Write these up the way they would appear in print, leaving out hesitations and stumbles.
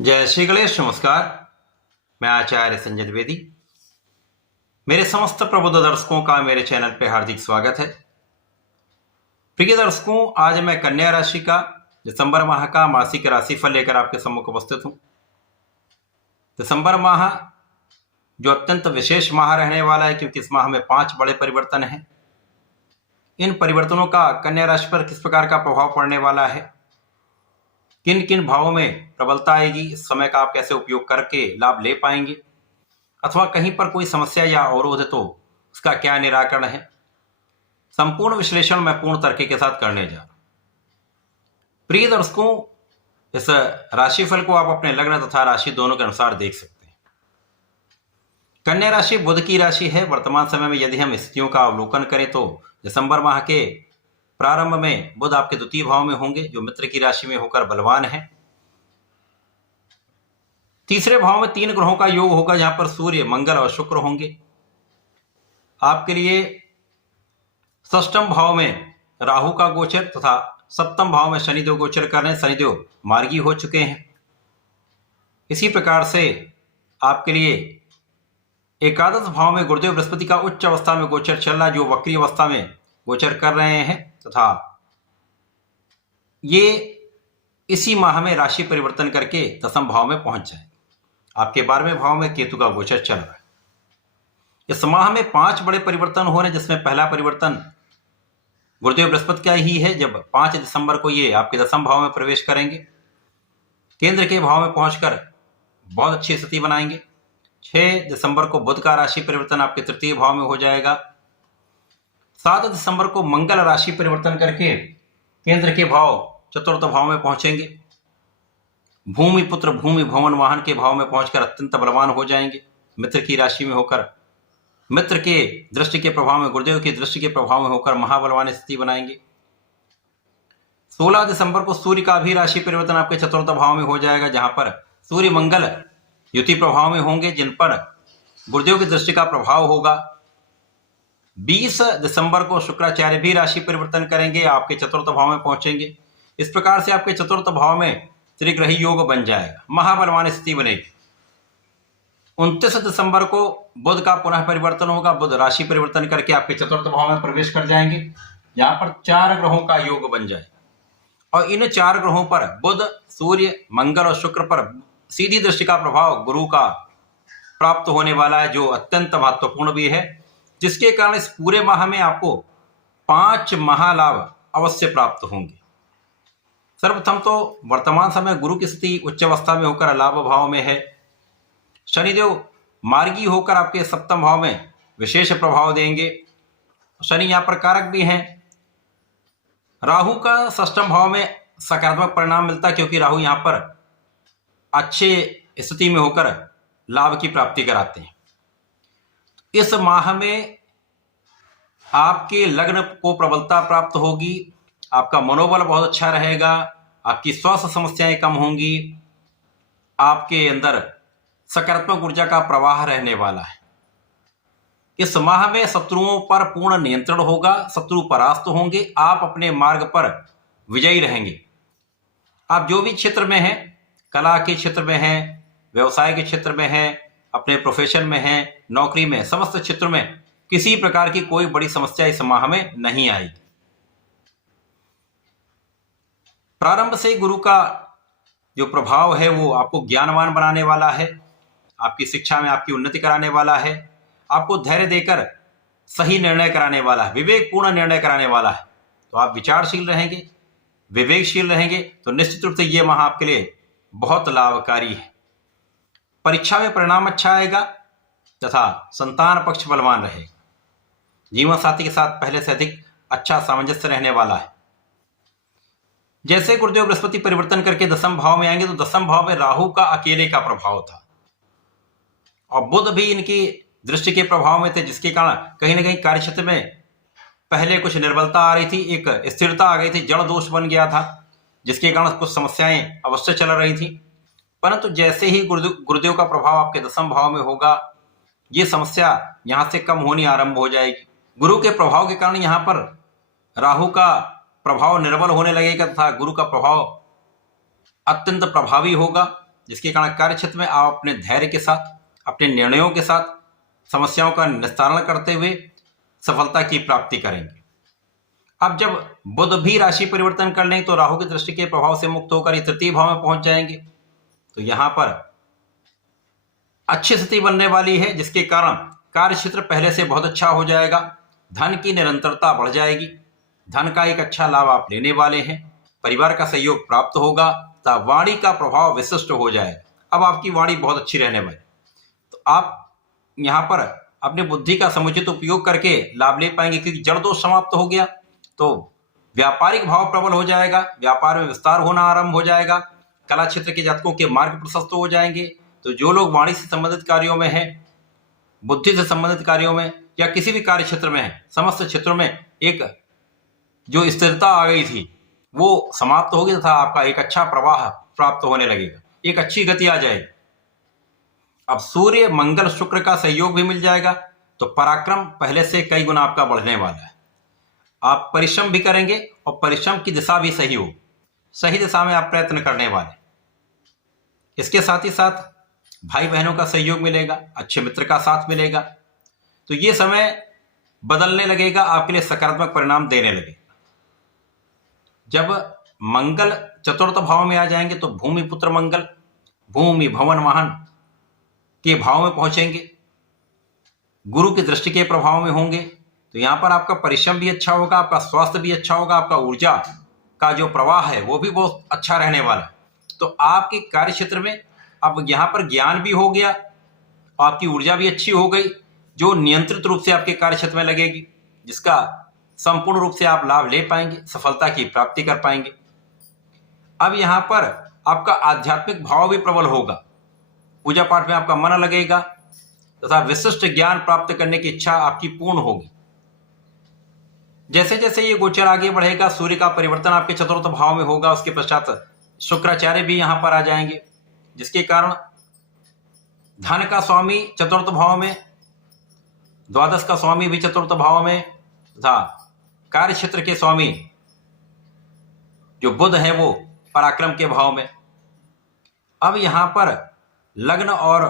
जय श्री गणेश। नमस्कार, मैं आचार्य संजय द्विवेदी। मेरे समस्त प्रबुद्ध दर्शकों का मेरे चैनल पे हार्दिक स्वागत है। प्रिय दर्शकों, आज मैं कन्या राशि का दिसंबर माह का मासिक राशिफल लेकर आपके सम्मुख उपस्थित हूँ। दिसंबर माह जो अत्यंत विशेष माह रहने वाला है, क्योंकि इस माह में 5 बड़े परिवर्तन हैं। इन परिवर्तनों का कन्या राशि पर किस प्रकार का प्रभाव पड़ने वाला है, किन किन भावों में प्रबलता आएगी, इस समय का आप कैसे उपयोग करके लाभ ले पाएंगे, अथवा कहीं पर कोई समस्या या अवरोध है तो उसका क्या निराकरण है, संपूर्ण विश्लेषण मैं पूर्ण तर्क के साथ करने जा रहा हूं। प्रिय दर्शकों, इस राशिफल को आप अपने लग्न तथा राशि दोनों के अनुसार देख सकते हैं। कन्या राशि बुध की राशि है। वर्तमान समय में यदि हम स्थितियों का अवलोकन करें तो दिसंबर माह के प्रारंभ में बुध आपके द्वितीय भाव में होंगे, जो मित्र की राशि में होकर बलवान है। तीसरे भाव में 3 ग्रहों का योग होगा, जहां पर सूर्य, मंगल और शुक्र होंगे। आपके लिए षष्ठम भाव में राहु का गोचर तथा सप्तम भाव में शनिदेव गोचर कर रहे हैं। शनिदेव मार्गी हो चुके हैं। इसी प्रकार से आपके लिए एकादश भाव में गुरुदेव बृहस्पति का उच्च अवस्था में गोचर चल रहा है, जो वक्री अवस्था में गोचर कर रहे हैं, तथा ये इसी माह में राशि परिवर्तन करके दसम भाव में पहुंच जाए। आपके 12वें भाव में केतु का गोचर चल रहा है। इस माह में 5 बड़े परिवर्तन हो रहे हैं, जिसमें पहला परिवर्तन गुरुदेव बृहस्पति का ही है, जब 5 दिसंबर को ये आपके दसम भाव में प्रवेश करेंगे। केंद्र के भाव में पहुंचकर बहुत अच्छी स्थिति बनाएंगे। 6 दिसंबर को बुध का राशि परिवर्तन आपके तृतीय भाव में हो जाएगा। 7 दिसंबर को मंगल राशि परिवर्तन करके केंद्र के भाव चतुर्थ भाव में पहुंचेंगे। भूमि पुत्र भूमि भवन वाहन के भाव में पहुंचकर अत्यंत बलवान हो जाएंगे। मित्र की राशि में होकर, मित्र के दृष्टि के प्रभाव में, गुरुदेव की दृष्टि के प्रभाव में होकर महाबलवान स्थिति बनाएंगे। 16 दिसंबर को सूर्य का भी राशि परिवर्तन आपके चतुर्थ भाव में हो जाएगा, जहां पर सूर्य मंगल युति प्रभाव में होंगे, जिन पर गुरुदेव की दृष्टि का प्रभाव होगा। 20 दिसंबर को शुक्राचार्य भी राशि परिवर्तन करेंगे, आपके चतुर्थ भाव में पहुंचेंगे। इस प्रकार से आपके चतुर्थ भाव में त्रिग्रही योग बन जाएगा, महाबलवान स्थिति बनेगी। 29 दिसंबर को बुध का पुनः परिवर्तन होगा। बुध राशि परिवर्तन करके आपके चतुर्थ भाव में प्रवेश कर जाएंगे, जहां पर 4 ग्रहों का योग बन जाए, और इन 4 ग्रहों पर बुध, सूर्य, मंगल और शुक्र पर सीधी दृष्टि का प्रभाव गुरु का प्राप्त होने वाला है, जो अत्यंत महत्वपूर्ण भी है, जिसके कारण इस पूरे माह में आपको 5 महालाभ अवश्य प्राप्त होंगे। सर्वप्रथम तो वर्तमान समय गुरु की स्थिति उच्च अवस्था में होकर लाभ भाव में है। शनिदेव मार्गी होकर आपके सप्तम भाव में विशेष प्रभाव देंगे। शनि यहाँ पर कारक भी हैं। राहु का षष्ठम भाव में सकारात्मक परिणाम मिलता है, क्योंकि राहु यहाँ पर अच्छे स्थिति में होकर लाभ की प्राप्ति कराते हैं। इस माह में आपके लग्न को प्रबलता प्राप्त होगी, आपका मनोबल बहुत अच्छा रहेगा, आपकी स्वास्थ्य समस्याएं कम होंगी, आपके अंदर सकारात्मक ऊर्जा का प्रवाह रहने वाला है। इस माह में शत्रुओं पर पूर्ण नियंत्रण होगा, शत्रु परास्त होंगे, आप अपने मार्ग पर विजयी रहेंगे। आप जो भी क्षेत्र में हैं, कला के क्षेत्र में हैं, व्यवसाय के क्षेत्र में हैं, अपने प्रोफेशन में हैं, नौकरी में, समस्त क्षेत्रों में किसी प्रकार की कोई बड़ी समस्या इस माह में नहीं आएगी। प्रारंभ से गुरु का जो प्रभाव है वो आपको ज्ञानवान बनाने वाला है, आपकी शिक्षा में आपकी उन्नति कराने वाला है, आपको धैर्य देकर सही निर्णय कराने वाला है, विवेकपूर्ण निर्णय कराने वाला है। तो आप विचारशील रहेंगे, विवेकशील रहेंगे, तो निश्चित रूप से ये माह आपके लिए बहुत लाभकारी है। परीक्षा में परिणाम अच्छा आएगा तथा संतान पक्ष बलवान रहेगा। जीवन साथी के साथ पहले से अधिक अच्छा सामंजस्य रहने वाला है। जैसे गुरुदेव बृहस्पति परिवर्तन करके दसम भाव में आएंगे, तो दसम भाव में राहु का अकेले का प्रभाव था, और बुध भी इनकी दृष्टि के प्रभाव में थे, जिसके कारण कहीं ना कहीं कार्य क्षेत्र में पहले कुछ निर्बलता आ रही थी, एक स्थिरता आ गई थी, जड़ दोष बन गया था, जिसके कारण कुछ समस्याएं अवश्य चल रही थी। परंतु जैसे ही गुरुदेव का प्रभाव आपके दसम भाव में होगा, ये समस्या यहां से कम होनी आरंभ हो जाएगी। गुरु के प्रभाव के कारण यहाँ पर राहु का प्रभाव निर्बल होने लगेगा, तथा गुरु का प्रभाव अत्यंत प्रभावी होगा, जिसके कारण कार्य क्षेत्र में आप अपने धैर्य के साथ, अपने निर्णयों के साथ समस्याओं का निस्तारण करते हुए सफलता की प्राप्ति करेंगे। अब जब बुध भी राशि परिवर्तन कर लें तो राहु की दृष्टि के प्रभाव से मुक्त होकर ये तृतीय भाव में पहुंच जाएंगे। तो यहां पर अच्छी स्थिति बनने वाली है, जिसके कारण कार्य क्षेत्र पहले से बहुत अच्छा हो जाएगा। धन की निरंतरता बढ़ जाएगी, धन का एक अच्छा लाभ आप लेने वाले हैं, परिवार का सहयोग प्राप्त होगा तथा वाणी का प्रभाव विशिष्ट हो जाएगा। अब आपकी वाणी बहुत अच्छी रहने वाली, तो आप यहाँ पर अपनी बुद्धि का समुचित उपयोग करके लाभ ले पाएंगे, क्योंकि जड़ दोष समाप्त हो गया तो व्यापारिक भाव प्रबल हो जाएगा, व्यापार में विस्तार होना आरंभ हो जाएगा, कला क्षेत्र के जातकों के मार्ग प्रशस्त हो जाएंगे। तो जो लोग वाणी से संबंधित कार्यों में हैं, बुद्धि से संबंधित कार्यों में या किसी भी कार्य क्षेत्र में है, समस्त क्षेत्रों में एक जो स्थिरता आ गई थी वो समाप्त होगी तथा आपका एक अच्छा प्रवाह प्राप्त होने लगेगा, एक अच्छी गति आ जाएगी। अब सूर्य मंगल शुक्र का सहयोग भी मिल जाएगा, तो पराक्रम पहले से कई गुना आपका बढ़ने वाला है। आप परिश्रम भी करेंगे और परिश्रम की दिशा भी सही हो, सही दिशा में आप प्रयत्न करने वाले। इसके साथ ही साथ भाई बहनों का सहयोग मिलेगा, अच्छे मित्र का साथ मिलेगा, तो ये समय बदलने लगेगा, आपके लिए सकारात्मक परिणाम देने लगेगा। जब मंगल चतुर्थ भाव में आ जाएंगे तो भूमि पुत्र मंगल भूमि भवन वाहन के भाव में पहुंचेंगे, गुरु की दृष्टि के प्रभाव में होंगे। तो यहां पर आपका परिश्रम भी अच्छा होगा, आपका स्वास्थ्य भी अच्छा होगा, आपका ऊर्जा का जो प्रवाह है वो भी बहुत अच्छा रहने वाला है। तो आपके कार्य क्षेत्र में अब यहाँ पर ज्ञान भी हो गया, आपकी ऊर्जा भी अच्छी हो गई, जो नियंत्रित रूप से आपके कार्य क्षेत्र में लगेगी, जिसका संपूर्ण रूप से आप लाभ ले पाएंगे, सफलता की प्राप्ति कर पाएंगे। अब यहाँ पर आपका आध्यात्मिक भाव भी प्रबल होगा, पूजा पाठ में आपका मन लगेगा तथा विशिष्ट ज्ञान प्राप्त करने की इच्छा आपकी पूर्ण होगी। जैसे जैसे ये गोचर आगे बढ़ेगा, सूर्य का परिवर्तन आपके चतुर्थ भाव में होगा, उसके पश्चात शुक्राचार्य भी यहां पर आ जाएंगे, जिसके कारण धन का स्वामी चतुर्थ भाव में, द्वादश का स्वामी भी चतुर्थ भाव में तथा कार्य क्षेत्र के स्वामी जो बुध है वो पराक्रम के भाव में। अब यहां पर लग्न और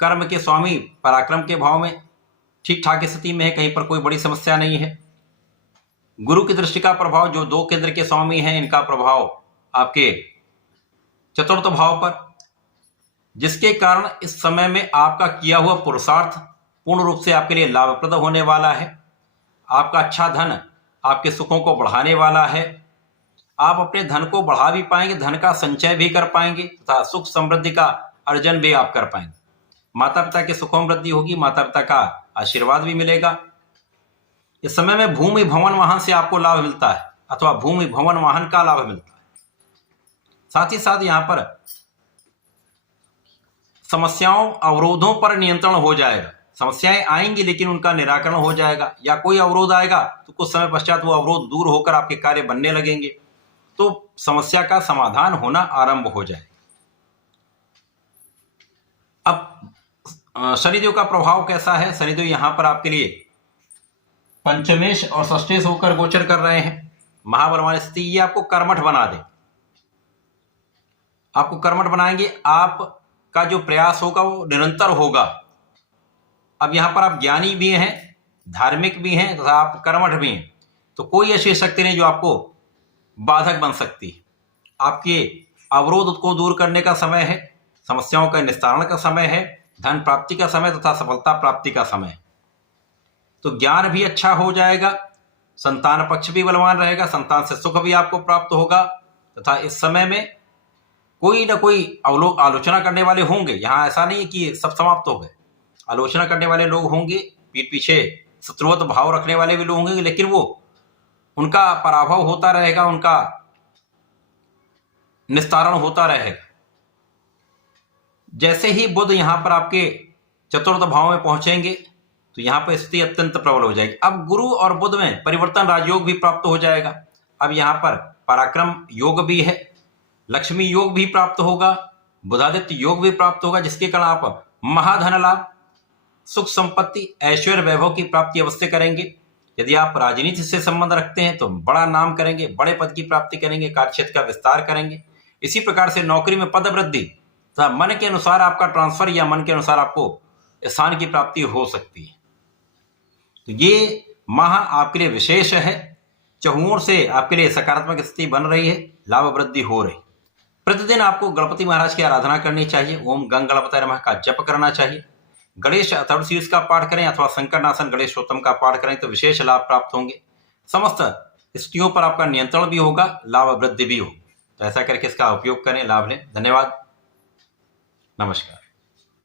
कर्म के स्वामी पराक्रम के भाव में ठीक ठाक स्थिति में है, कहीं पर कोई बड़ी समस्या नहीं है। गुरु की दृष्टि का प्रभाव, जो दो केंद्र के स्वामी हैं, इनका प्रभाव आपके चतुर्थ भाव पर, जिसके कारण इस समय में आपका किया हुआ पुरुषार्थ पूर्ण रूप से आपके लिए लाभप्रद होने वाला है। आपका अच्छा धन आपके सुखों को बढ़ाने वाला है, आप अपने धन को बढ़ा भी पाएंगे, धन का संचय भी कर पाएंगे तथा सुख समृद्धि का अर्जन भी आप कर पाएंगे। माता पिता के सुखों में वृद्धि होगी, माता पिता का आशीर्वाद भी मिलेगा। इस समय में भूमि भवन वाहन से आपको लाभ मिलता है अथवा भूमि भवन वाहन का लाभ मिलता है। साथ ही साथ यहां पर समस्याओं अवरोधों पर नियंत्रण हो जाएगा। समस्याएं आएंगी लेकिन उनका निराकरण हो जाएगा, या कोई अवरोध आएगा तो कुछ समय पश्चात वो अवरोध दूर होकर आपके कार्य बनने लगेंगे, तो समस्या का समाधान होना आरंभ हो जाएगा। अब शनिदेव का प्रभाव कैसा है? शनिदेव यहां पर आपके लिए पंचमेश और षष्ठेश होकर गोचर कर रहे हैं। महाबलवान स्थिति, ये आपको कर्मठ बना दे, आपको कर्मठ बनाएंगे, आपका जो प्रयास होगा वो निरंतर होगा। अब यहां पर आप ज्ञानी भी हैं, धार्मिक भी हैं तथा आप कर्मठ भी हैं, तो कोई ऐसी शक्ति नहीं जो आपको बाधक बन सकती है। आपके अवरोध को दूर करने का समय है, समस्याओं का निस्तारण का समय है, धन प्राप्ति का समय तथा सफलता प्राप्ति का समय है। तो ज्ञान भी अच्छा हो जाएगा, संतान पक्ष भी बलवान रहेगा, संतान से सुख भी आपको प्राप्त होगा तथा इस समय में कोई ना कोई आलोचना करने वाले होंगे। यहाँ ऐसा नहीं कि सब समाप्त हो गए, आलोचना करने वाले लोग होंगे, पीठ पीछे शत्रुवत भाव रखने वाले भी लोग होंगे, लेकिन वो उनका पराभव होता रहेगा, उनका निस्तारण होता रहेगा। जैसे ही बुध यहां पर आपके चतुर्थ भाव में पहुंचेंगे तो यहां पर स्थिति अत्यंत प्रबल हो जाएगी। अब गुरु और बुध में परिवर्तन राजयोग भी प्राप्त हो जाएगा। अब यहां पर पराक्रम योग भी है, लक्ष्मी योग भी प्राप्त होगा, बुधादित्य योग भी प्राप्त होगा, जिसके कारण आप महाधन लाभ, सुख संपत्ति, ऐश्वर्य वैभव की प्राप्ति अवश्य करेंगे। यदि आप राजनीति से संबंध रखते हैं तो बड़ा नाम करेंगे, बड़े पद की प्राप्ति करेंगे, कार्यक्षेत्र का विस्तार करेंगे। इसी प्रकार से नौकरी में पद वृद्धि तो मन के अनुसार आपका ट्रांसफर या मन के अनुसार आपको स्थान की प्राप्ति हो सकती है। तो ये माह आपके लिए विशेष है, चहुओं से आपके लिए सकारात्मक स्थिति बन रही है, लाभ वृद्धि हो रही। प्रतिदिन आपको गणपति महाराज की आराधना करनी चाहिए, ओम गंग गणपतये नमः का जप करना चाहिए, गणेश अथर्वशीर्ष का पाठ करें अथवा संकटनाशन गणेश स्तोत्रम का पाठ करें तो विशेष लाभ प्राप्त होंगे। समस्त स्थितियों पर आपका नियंत्रण भी होगा, लाभ वृद्धि भी हो। तो ऐसा करके इसका उपयोग करें, लाभ लें। धन्यवाद, नमस्कार।